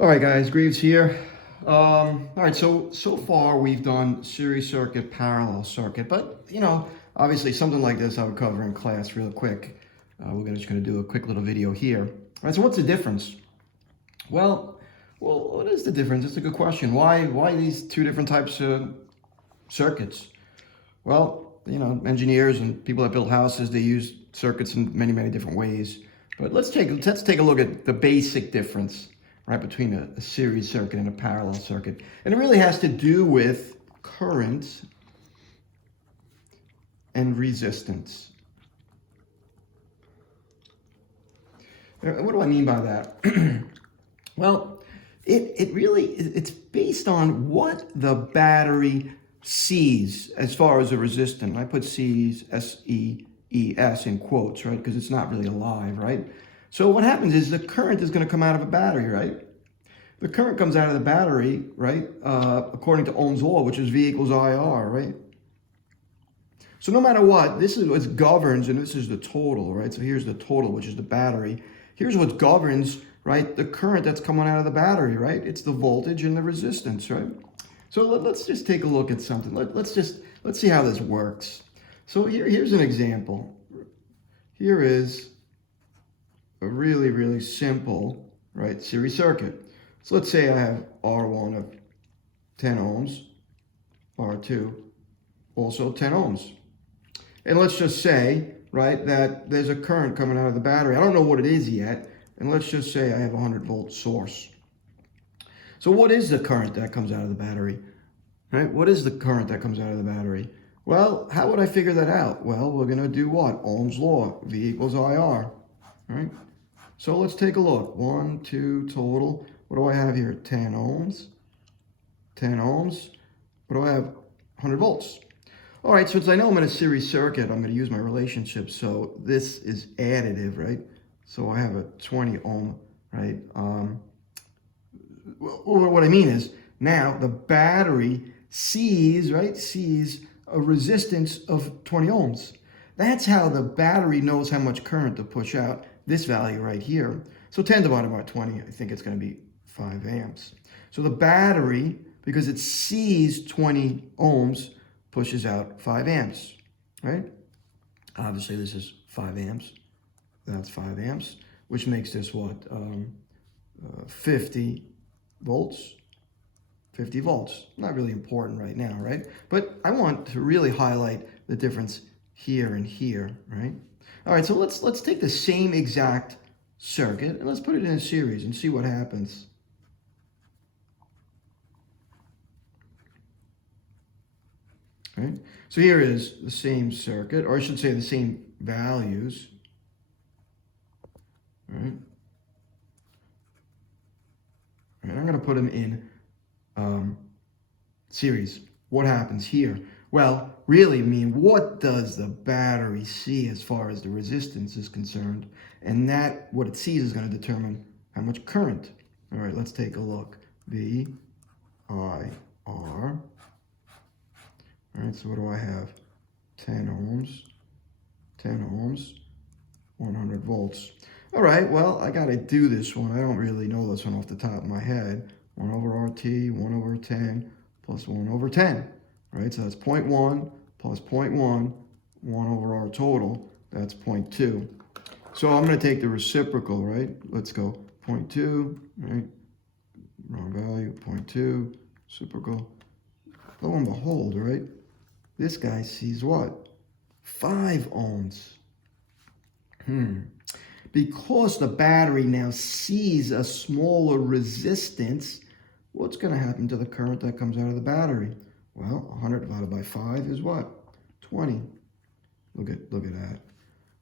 All right, guys, Greaves here. All right, so far we've done series circuit, parallel circuit, but obviously something like this I would cover in class real quick. Just gonna do a quick little video here. All right, so what's the difference? Well, what is the difference? It's a good question. Why these two different types of circuits? Well, engineers and people that build houses, they use circuits in many different ways. But let's take a look at the basic difference, right, between a series circuit and a parallel circuit. And it really has to do with current and resistance. What do I mean by that? Well, it's based on what the battery sees as far as a resistant. I put sees, S-E-E-S in quotes, right? Because it's not really alive, right? So what happens is the current is going to come out of a battery, right? The current comes out of the battery, right? According to Ohm's law, which is V equals IR, right? So no matter what, this is what governs, and this is the total, right? So here's the total, which is the battery. Here's what governs, right, the current that's coming out of the battery, right? It's the voltage and the resistance, right? So let's just take a look at something. Let's see how this works. So here's an example. Here is a really simple, right, series circuit. So let's say I have R1 of 10 ohms, R2 also 10 ohms. And let's just say, right, that there's a current coming out of the battery. I don't know what it is yet. And let's just say I have a 100-volt source. So what is the current that comes out of the battery? Right? What is the current that comes out of the battery? Well, how would I figure that out? Well, we're going to do what? Ohm's law, V equals IR. Right? So let's take a look. 1, 2 total. What do I have here? 10 ohms. 10 ohms. What do I have? 100 volts. All right, since I know I'm in a series circuit, I'm going to use my relationship. So this is additive, right? So I have a 20 ohm, right? What I mean is now the battery sees, right? Sees a resistance of 20 ohms. That's how the battery knows how much current to push out. This value right here. So 10 divided by 20, I think it's going to be 5 amps. So the battery, because it sees 20 ohms, pushes out 5 amps, right? Obviously, this is 5 amps. That's 5 amps, which makes this what? 50 volts. 50 volts. Not really important right now, right? But I want to really highlight the difference here and here, right? All right, so let's take the same exact circuit and let's put it in a series and see what happens. Right? So here is the same circuit, or I should say the same values. Right? Right, I'm going to put them in series. What happens here? Well, really, what does the battery see as far as the resistance is concerned? And that, what it sees is going to determine how much current. All right, let's take a look. V, I, R. All right, so what do I have? 10 ohms, 100 volts. All right, well, I got to do this one. I don't really know this one off the top of my head. 1 over RT, 1 over 10, plus 1 over 10. Right, so that's 0.1 plus 0.1, 1 over R total. That's 0.2. So I'm going to take the reciprocal, right? Let's go 0.2, right? Wrong value, 0.2, reciprocal. Lo and behold, right? This guy sees what? 5 ohms. Because the battery now sees a smaller resistance, what's going to happen to the current that comes out of the battery? Well, 100 divided by 5 is what? 20. Look at that.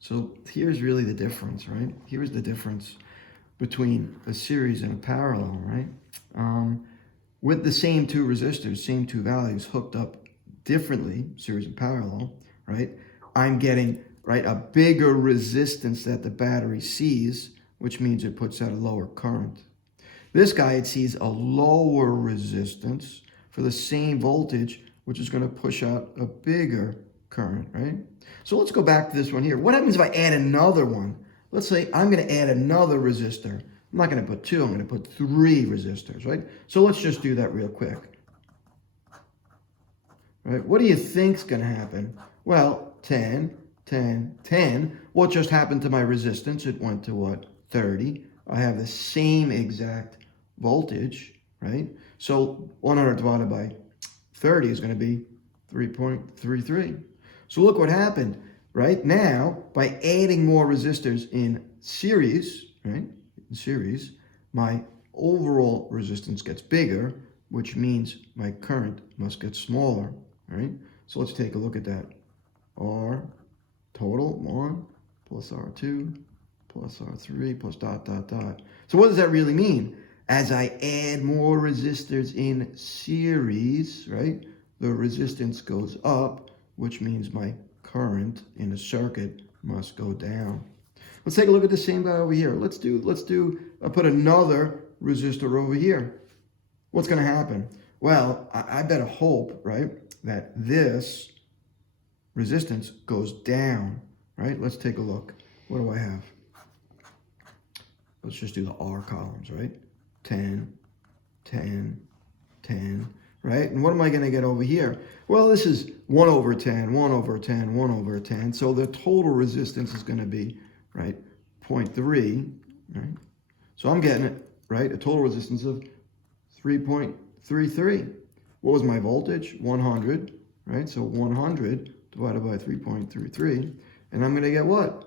So here's really the difference, right? Here's the difference between a series and a parallel, right? With the same two resistors, same two values hooked up differently, series and parallel, right? I'm getting, right, a bigger resistance that the battery sees, which means it puts out a lower current. This guy, it sees a lower resistance for the same voltage, which is going to push out a bigger current, right? So let's go back to this one here. What happens if I add another one? Let's say I'm going to add another resistor. I'm not going to put 2, I'm going to put 3 resistors, right? So let's just do that real quick. Right? What do you think's going to happen? Well, 10, 10, 10. What just happened to my resistance? It went to what? 30. I have the same exact voltage, right? So 100 divided by 30 is going to be 3.33. So look what happened. Right now, by adding more resistors in series, right? In series, my overall resistance gets bigger, which means my current must get smaller, right? So let's take a look at that. R total 1 plus R2 plus R3 plus dot, dot, dot. So what does that really mean? As I add more resistors in series, right, the resistance goes up, which means my current in a circuit must go down. Let's take a look at the same guy over here. Let's put another resistor over here. What's going to happen? Well, I better hope, right, that this resistance goes down, right? Let's take a look. What do I have? Let's just do the R columns, right? 10, 10, 10, right? And what am I going to get over here? Well, this is 1 over 10, 1 over 10, 1 over 10. So the total resistance is going to be, right, 0.3, right? So I'm getting it, right, a total resistance of 3.33. What was my voltage? 100, right? So 100 divided by 3.33. And I'm going to get what?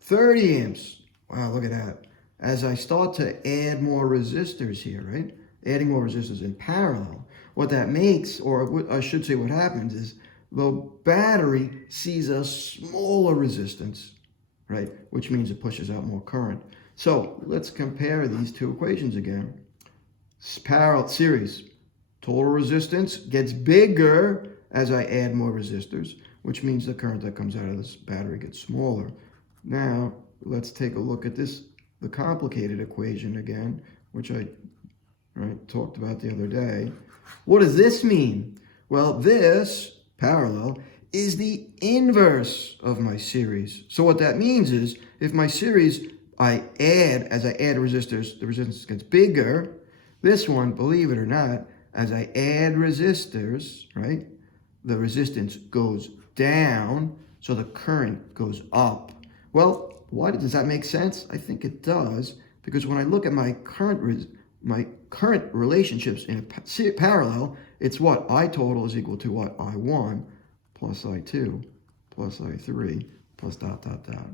30 amps. Wow, look at that. As I start to add more resistors here, right? Adding more resistors in parallel, what that makes, or I should say what happens is the battery sees a smaller resistance, right? Which means it pushes out more current. So let's compare these two equations again. Parallel series, total resistance gets bigger as I add more resistors, which means the current that comes out of this battery gets smaller. Now, let's take a look at this, the complicated equation again, which I talked about the other day. What does this mean? Well, this parallel is the inverse of my series. So what that means is if my series as I add resistors, the resistance gets bigger. This one, believe it or not, as I add resistors, right, the resistance goes down, so the current goes up. Well, why does that make sense? I think it does, because when I look at my current relationships in a parallel, it's what? I total is equal to what? I1 plus I2 plus I3 plus dot, dot, dot.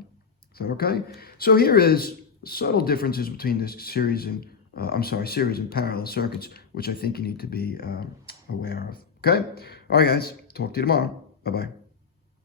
Is that okay? So here is subtle differences between this series and, series and parallel circuits, which I think you need to be aware of. Okay? All right, guys. Talk to you tomorrow. Bye-bye.